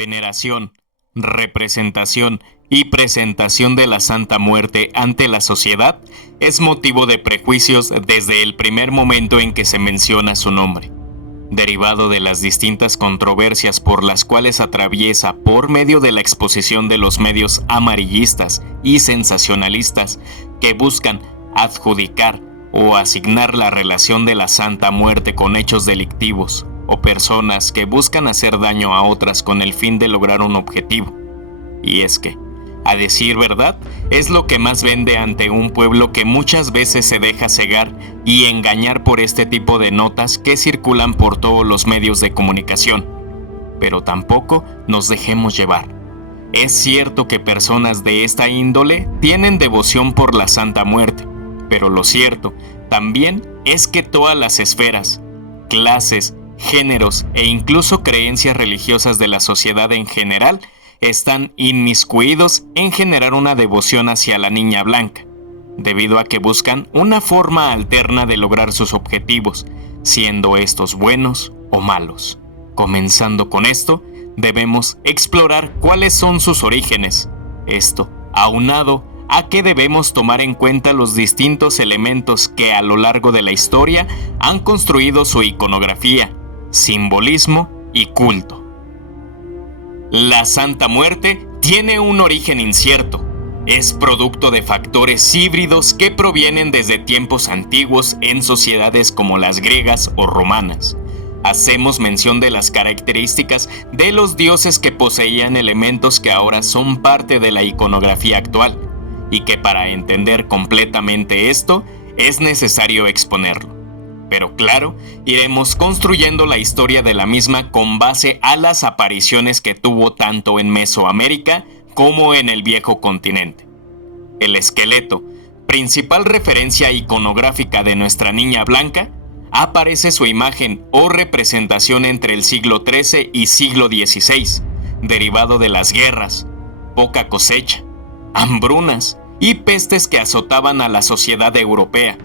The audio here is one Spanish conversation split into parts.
veneración, representación y presentación de la Santa Muerte ante la sociedad es motivo de prejuicios desde el primer momento en que se menciona su nombre, derivado de las distintas controversias por las cuales atraviesa por medio de la exposición de los medios amarillistas y sensacionalistas que buscan adjudicar o asignar la relación de la Santa Muerte con hechos delictivos o personas que buscan hacer daño a otras con el fin de lograr un objetivo. Y es que, a decir verdad, es lo que más vende ante un pueblo que muchas veces se deja cegar y engañar por este tipo de notas que circulan por todos los medios de comunicación. Pero tampoco nos dejemos llevar. Es cierto que personas de esta índole tienen devoción por la Santa Muerte, pero lo cierto también es que todas las esferas, clases, géneros e incluso creencias religiosas de la sociedad en general están inmiscuidos en generar una devoción hacia la Niña Blanca, debido a que buscan una forma alterna de lograr sus objetivos, siendo estos buenos o malos. Comenzando con esto, debemos explorar cuáles son sus orígenes. Esto, aunado a que debemos tomar en cuenta los distintos elementos que a lo largo de la historia han construido su iconografía, simbolismo y culto. La Santa Muerte tiene un origen incierto. Es producto de factores híbridos que provienen desde tiempos antiguos en sociedades como las griegas o romanas. Hacemos mención de las características de los dioses que poseían elementos que ahora son parte de la iconografía actual, y que para entender completamente esto es necesario exponerlo. Pero claro, iremos construyendo la historia de la misma con base a las apariciones que tuvo tanto en Mesoamérica como en el viejo continente. El esqueleto, principal referencia iconográfica de nuestra Niña Blanca, aparece su imagen o representación entre el siglo XIII y siglo XVI, derivado de las guerras, poca cosecha, hambrunas y pestes que azotaban a la sociedad europea.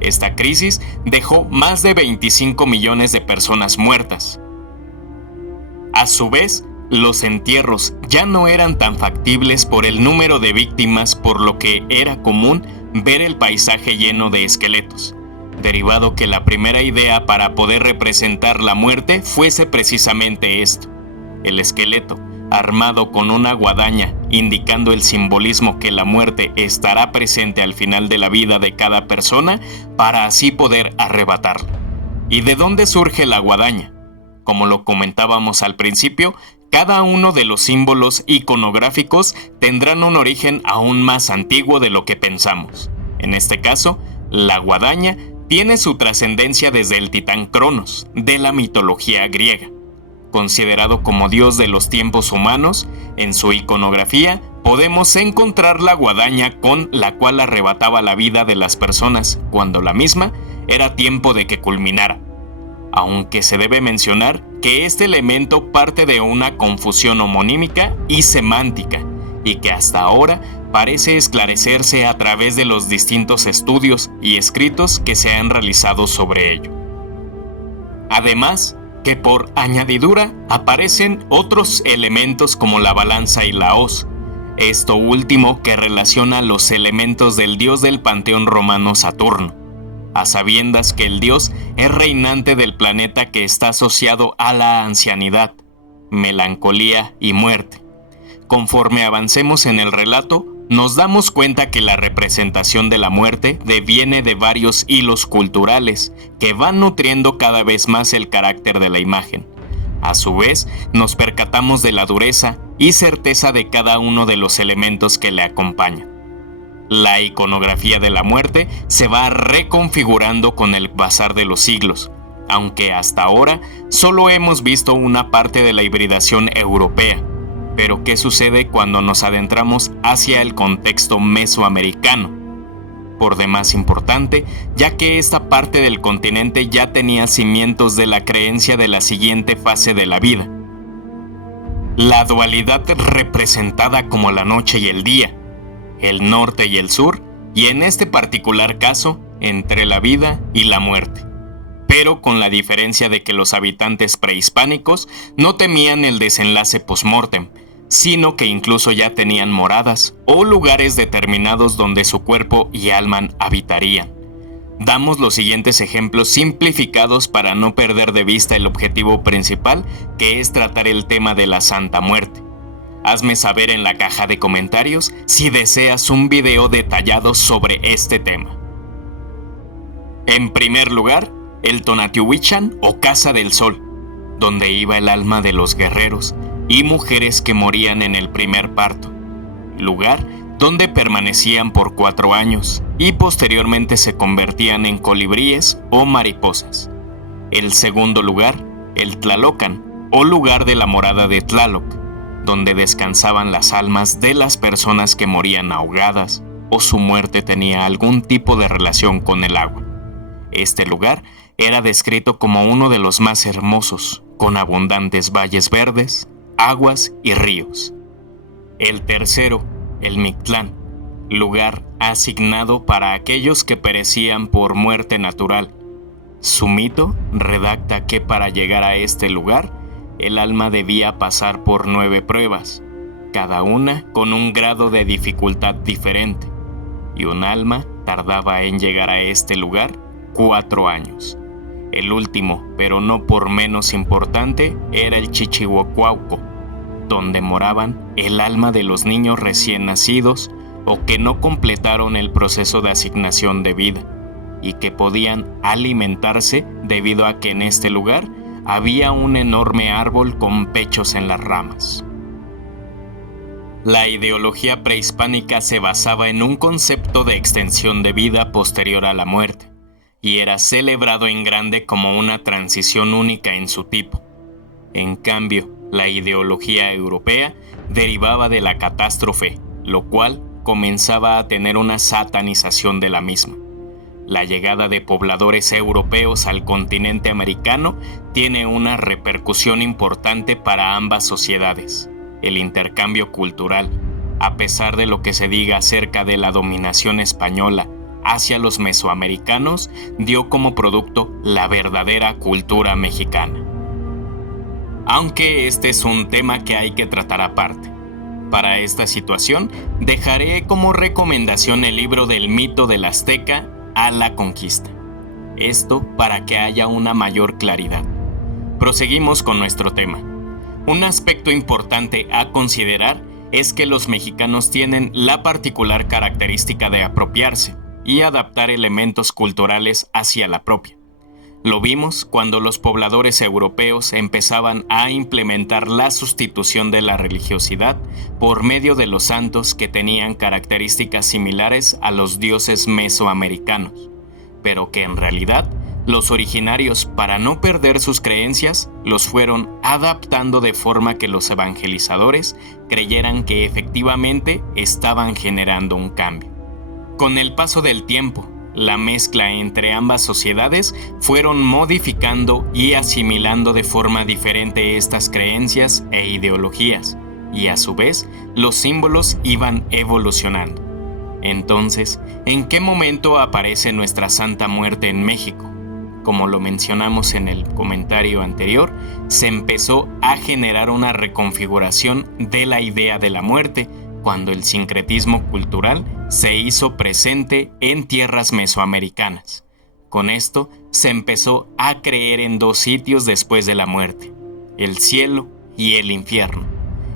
Esta crisis dejó más de 25 millones de personas muertas. A su vez, los entierros ya no eran tan factibles por el número de víctimas, por lo que era común ver el paisaje lleno de esqueletos, derivado que la primera idea para poder representar la muerte fuese precisamente esto: el esqueleto, armado con una guadaña, indicando el simbolismo que la muerte estará presente al final de la vida de cada persona para así poder arrebatarla. ¿Y de dónde surge la guadaña? Como lo comentábamos al principio, cada uno de los símbolos iconográficos tendrán un origen aún más antiguo de lo que pensamos. En este caso, la guadaña tiene su trascendencia desde el titán Cronos, de la mitología griega. Considerado como dios de los tiempos humanos, en su iconografía podemos encontrar la guadaña con la cual arrebataba la vida de las personas cuando la misma era tiempo de que culminara. Aunque se debe mencionar que este elemento parte de una confusión homonímica y semántica, y que hasta ahora parece esclarecerse a través de los distintos estudios y escritos que se han realizado sobre ello. Además, que por añadidura aparecen otros elementos como la balanza y la hoz, esto último que relaciona los elementos del dios del panteón romano Saturno, a sabiendas que el dios es reinante del planeta que está asociado a la ancianidad, melancolía y muerte. Conforme avancemos en el relato, nos damos cuenta que la representación de la muerte deviene de varios hilos culturales que van nutriendo cada vez más el carácter de la imagen. A su vez, nos percatamos de la dureza y certeza de cada uno de los elementos que le acompañan. La iconografía de la muerte se va reconfigurando con el pasar de los siglos, aunque hasta ahora solo hemos visto una parte de la hibridación europea. Pero ¿qué sucede cuando nos adentramos hacia el contexto mesoamericano? Por demás importante, ya que esta parte del continente ya tenía cimientos de la creencia de la siguiente fase de la vida: la dualidad representada como la noche y el día, el norte y el sur, y en este particular caso, entre la vida y la muerte. pero con la diferencia de que los habitantes prehispánicos no temían el desenlace post-mortem, sino que incluso ya tenían moradas o lugares determinados donde su cuerpo y alma habitarían. Damos los siguientes ejemplos simplificados para no perder de vista el objetivo principal, que es tratar el tema de la Santa Muerte. Hazme saber en la caja de comentarios si deseas un video detallado sobre este tema. En primer lugar, el Tonatiuhichan o Casa del Sol, donde iba el alma de los guerreros y mujeres que morían en el primer parto, lugar donde permanecían por 4 años y posteriormente se convertían en colibríes o mariposas. El segundo lugar, el Tlalocan o lugar de la morada de Tlaloc, donde descansaban las almas de las personas que morían ahogadas o su muerte tenía algún tipo de relación con el agua. Este lugar era descrito como uno de los más hermosos, con abundantes valles verdes, aguas y ríos. El tercero, el Mictlán, lugar asignado para aquellos que perecían por muerte natural. Su mito redacta que para llegar a este lugar, el alma debía pasar por 9 pruebas, cada una con un grado de dificultad diferente, y un alma tardaba en llegar a este lugar 4 años. El último, pero no por menos importante, era el Chichihuacuauco, donde moraban el alma de los niños recién nacidos o que no completaron el proceso de asignación de vida y que podían alimentarse debido a que en este lugar había un enorme árbol con pechos en las ramas. La ideología prehispánica se basaba en un concepto de extensión de vida posterior a la muerte y era celebrado en grande como una transición única en su tipo. En cambio, la ideología europea derivaba de la catástrofe, lo cual comenzaba a tener una satanización de la misma. La llegada de pobladores europeos al continente americano tiene una repercusión importante para ambas sociedades. El intercambio cultural, a pesar de lo que se diga acerca de la dominación española hacia los mesoamericanos, dio como producto la verdadera cultura mexicana. Aunque este es un tema que hay que tratar aparte. Para esta situación, dejaré como recomendación el libro del mito del azteca a la conquista. Esto para que haya una mayor claridad. Proseguimos con nuestro tema. Un aspecto importante a considerar es que los mexicanos tienen la particular característica de apropiarse y adaptar elementos culturales hacia la propia. Lo vimos cuando los pobladores europeos empezaban a implementar la sustitución de la religiosidad por medio de los santos que tenían características similares a los dioses mesoamericanos, pero que en realidad los originarios, para no perder sus creencias, los fueron adaptando de forma que los evangelizadores creyeran que efectivamente estaban generando un cambio. Con el paso del tiempo, la mezcla entre ambas sociedades fueron modificando y asimilando de forma diferente estas creencias e ideologías, y a su vez los símbolos iban evolucionando. Entonces, ¿en qué momento aparece nuestra Santa Muerte en México? Como lo mencionamos en el comentario anterior, se empezó a generar una reconfiguración de la idea de la muerte cuando el sincretismo cultural se hizo presente en tierras mesoamericanas. Con esto se empezó a creer en 2 sitios después de la muerte, el cielo y el infierno,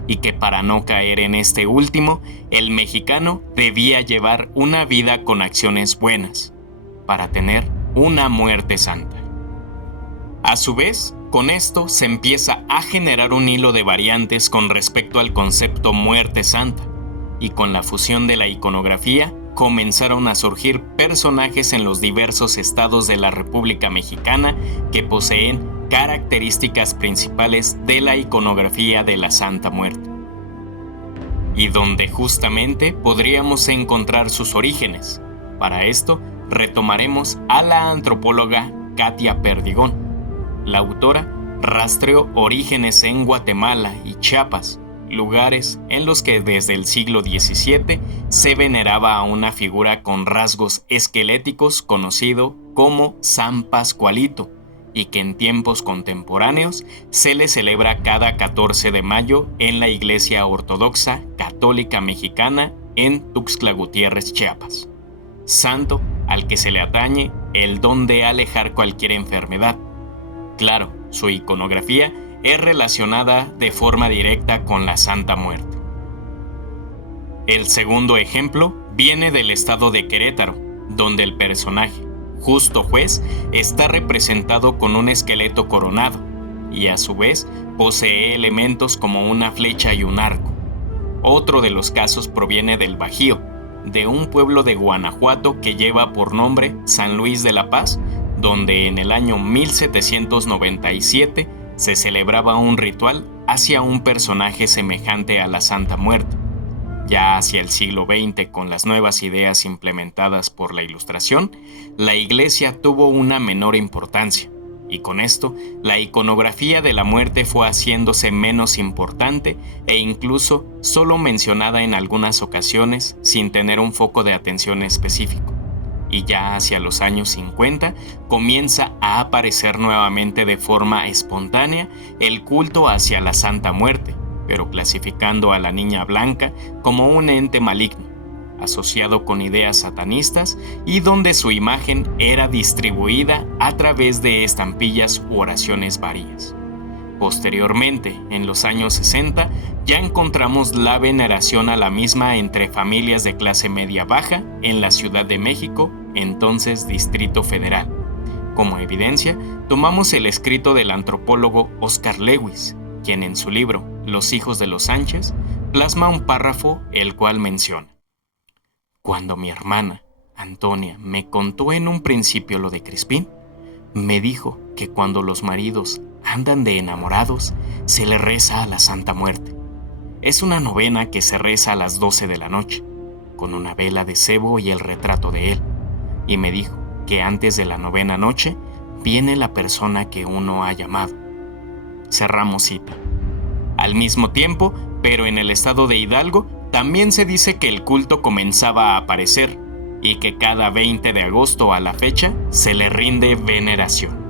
y que para no caer en este último, el mexicano debía llevar una vida con acciones buenas, para tener una muerte santa. A su vez, con esto se empieza a generar un hilo de variantes con respecto al concepto muerte santa, y con la fusión de la iconografía comenzaron a surgir personajes en los diversos estados de la República Mexicana que poseen características principales de la iconografía de la Santa Muerte, y donde justamente podríamos encontrar sus orígenes. Para esto, retomaremos a la antropóloga Katia Perdigón. La autora rastreó orígenes en Guatemala y Chiapas, lugares en los que desde el siglo XVII se veneraba a una figura con rasgos esqueléticos conocido como San Pascualito, y que en tiempos contemporáneos se le celebra cada 14 de mayo en la Iglesia Ortodoxa Católica Mexicana en Tuxtla Gutiérrez, Chiapas. Santo al que se le atañe el don de alejar cualquier enfermedad. Claro, su iconografía es relacionada de forma directa con la Santa Muerte. El segundo ejemplo viene del estado de Querétaro, donde el personaje, Justo Juez, está representado con un esqueleto coronado y a su vez posee elementos como una flecha y un arco. Otro de los casos proviene del Bajío, de un pueblo de Guanajuato que lleva por nombre San Luis de la Paz, donde en el año 1797 se celebraba un ritual hacia un personaje semejante a la Santa Muerte. Ya hacia el siglo XX, con las nuevas ideas implementadas por la Ilustración, la Iglesia tuvo una menor importancia, y con esto, la iconografía de la muerte fue haciéndose menos importante e incluso solo mencionada en algunas ocasiones sin tener un foco de atención específico. Y ya hacia los años 50 comienza a aparecer nuevamente de forma espontánea el culto hacia la Santa Muerte, pero clasificando a la Niña Blanca como un ente maligno, asociado con ideas satanistas y donde su imagen era distribuida a través de estampillas u oraciones varias. Posteriormente, en los años 60, ya encontramos la veneración a la misma entre familias de clase media-baja en la Ciudad de México, entonces Distrito Federal. Como evidencia, tomamos el escrito del antropólogo Oscar Lewis, quien en su libro Los hijos de los Sánchez plasma un párrafo el cual menciona: cuando mi hermana, Antonia, me contó en un principio lo de Crispín, me dijo que cuando los maridos andan de enamorados, se le reza a la Santa Muerte. Es una novena que se reza a las 12 de la noche, con una vela de cebo y el retrato de él. Y me dijo que antes de la novena noche viene la persona que uno ha llamado. Cerramos cita. Al mismo tiempo, pero en el estado de Hidalgo, también se dice que el culto comenzaba a aparecer y que cada 20 de agosto a la fecha se le rinde veneración.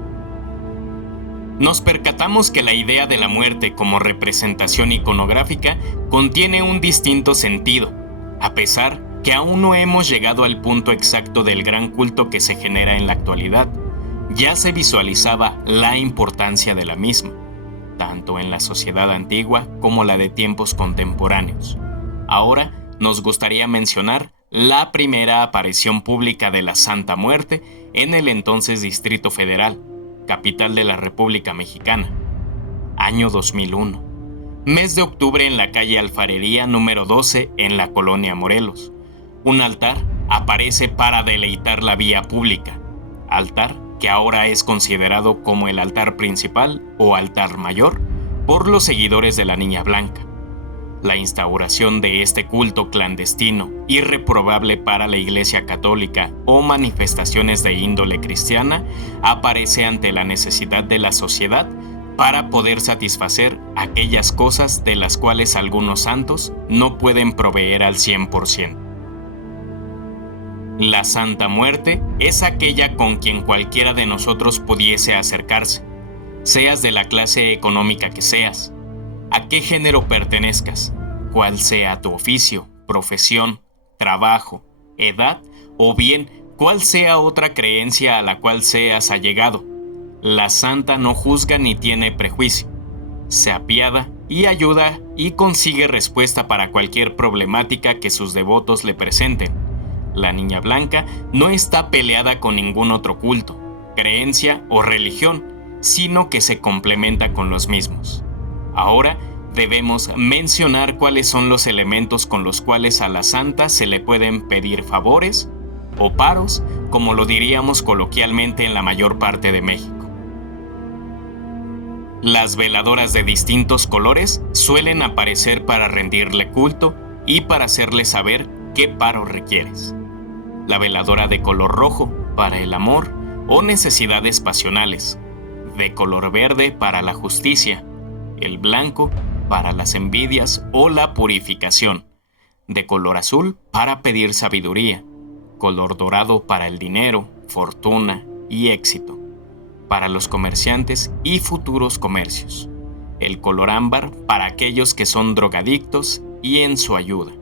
Nos percatamos que la idea de la muerte como representación iconográfica contiene un distinto sentido, a pesar que aún no hemos llegado al punto exacto del gran culto que se genera en la actualidad. Ya se visualizaba la importancia de la misma, tanto en la sociedad antigua como la de tiempos contemporáneos. Ahora nos gustaría mencionar la primera aparición pública de la Santa Muerte en el entonces Distrito Federal, capital de la República Mexicana. Año 2001. Mes de octubre en la calle Alfarería número 12 en la colonia Morelos. Un altar aparece para deleitar la vía pública. Altar que ahora es considerado como el altar principal o altar mayor por los seguidores de la Niña Blanca. La instauración de este culto clandestino y reprobable para la Iglesia Católica o manifestaciones de índole cristiana aparece ante la necesidad de la sociedad para poder satisfacer aquellas cosas de las cuales algunos santos no pueden proveer al 100%. La Santa Muerte es aquella con quien cualquiera de nosotros pudiese acercarse, seas de la clase económica que seas, a qué género pertenezcas, cuál sea tu oficio, profesión, trabajo, edad o bien cuál sea otra creencia a la cual seas allegado. La santa no juzga ni tiene prejuicio. Se apiada y ayuda y consigue respuesta para cualquier problemática que sus devotos le presenten. La Niña Blanca no está peleada con ningún otro culto, creencia o religión, sino que se complementa con los mismos. Ahora debemos mencionar cuáles son los elementos con los cuales a la santa se le pueden pedir favores o paros, como lo diríamos coloquialmente en la mayor parte de México. Las veladoras de distintos colores suelen aparecer para rendirle culto y para hacerle saber qué paro requieres. La veladora de color rojo para el amor o necesidades pasionales, de color verde para la justicia, el blanco para las envidias o la purificación, de color azul para pedir sabiduría, color dorado para el dinero, fortuna y éxito. para los comerciantes y futuros comercios, el color ámbar para aquellos que son drogadictos y en su ayuda,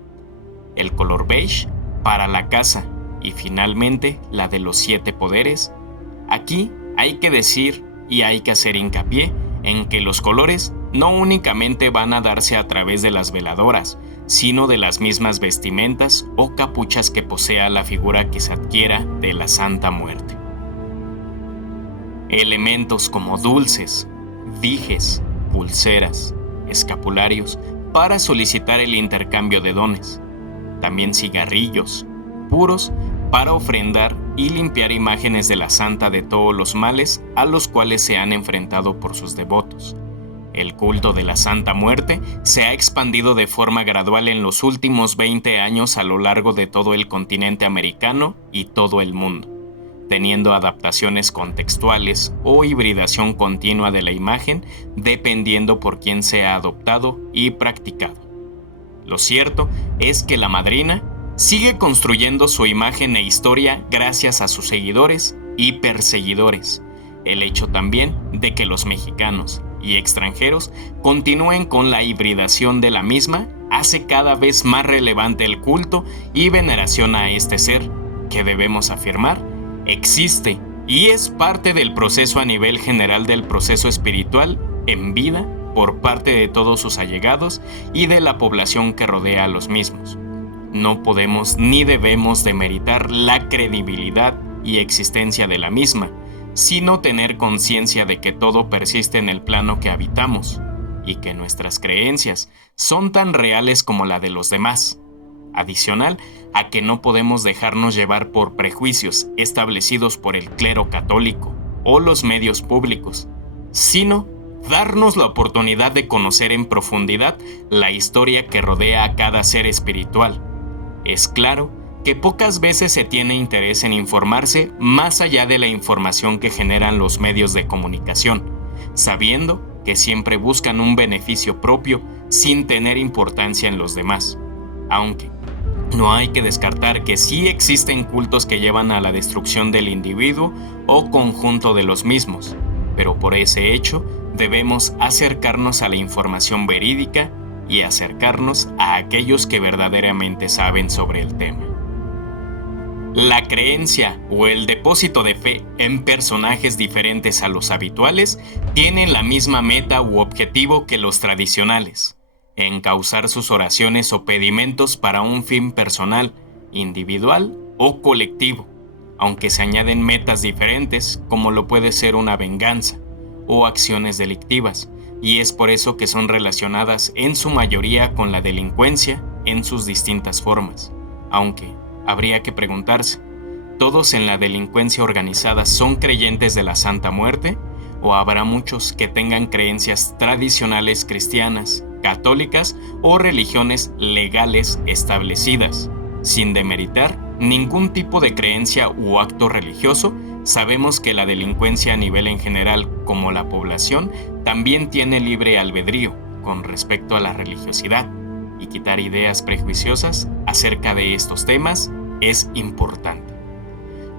el color beige para la casa y finalmente la de los 7 poderes. Aquí hay que decir y hay que hacer hincapié en que los colores no únicamente van a darse a través de las veladoras, sino de las mismas vestimentas o capuchas que posea la figura que se adquiera de la Santa Muerte. Elementos como dulces, dijes, pulseras, escapularios para solicitar el intercambio de dones. También cigarrillos, puros para ofrendar y limpiar imágenes de la santa de todos los males a los cuales se han enfrentado por sus devotos. El culto de la Santa Muerte se ha expandido de forma gradual en los últimos 20 años a lo largo de todo el continente americano y todo el mundo, teniendo adaptaciones contextuales o hibridación continua de la imagen dependiendo por quién se ha adoptado y practicado. Lo cierto es que la madrina sigue construyendo su imagen e historia gracias a sus seguidores y perseguidores. El hecho también de que los mexicanos y extranjeros continúen con la hibridación de la misma hace cada vez más relevante el culto y veneración a este ser, que debemos afirmar, existe y es parte del proceso a nivel general del proceso espiritual en vida por parte de todos sus allegados y de la población que rodea a los mismos. No podemos ni debemos demeritar la credibilidad y existencia de la misma, sino tener conciencia de que todo persiste en el plano que habitamos y que nuestras creencias son tan reales como la de los demás. Adicional a que no podemos dejarnos llevar por prejuicios establecidos por el clero católico o los medios públicos, sino darnos la oportunidad de conocer en profundidad la historia que rodea a cada ser espiritual. Es claro que pocas veces se tiene interés en informarse más allá de la información que generan los medios de comunicación, sabiendo que siempre buscan un beneficio propio sin tener importancia en los demás. Aunque no hay que descartar que sí existen cultos que llevan a la destrucción del individuo o conjunto de los mismos, pero por ese hecho debemos acercarnos a la información verídica y acercarnos a aquellos que verdaderamente saben sobre el tema. La creencia o el depósito de fe en personajes diferentes a los habituales tienen la misma meta u objetivo que los tradicionales: encauzar sus oraciones o pedimentos para un fin personal, individual o colectivo, aunque se añaden metas diferentes como lo puede ser una venganza o acciones delictivas, y es por eso que son relacionadas en su mayoría con la delincuencia en sus distintas formas. Aunque habría que preguntarse, ¿todos en la delincuencia organizada son creyentes de la Santa Muerte? ¿O habrá muchos que tengan creencias tradicionales cristianas, católicas o religiones legales establecidas? Sin demeritar ningún tipo de creencia u acto religioso, sabemos que la delincuencia a nivel en general, como la población, también tiene libre albedrío con respecto a la religiosidad, y quitar ideas prejuiciosas acerca de estos temas es importante.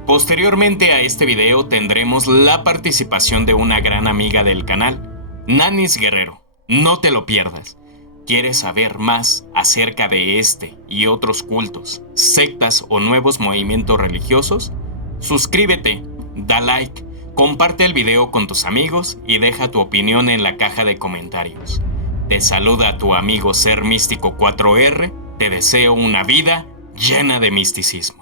Posteriormente a este video tendremos la participación de una gran amiga del canal, Nanis Guerrero. No te lo pierdas. ¿Quieres saber más acerca de este y otros cultos, sectas o nuevos movimientos religiosos? Suscríbete, da like, comparte el video con tus amigos y deja tu opinión en la caja de comentarios. Te saluda tu amigo Ser Místico 4R, te deseo una vida llena de misticismo.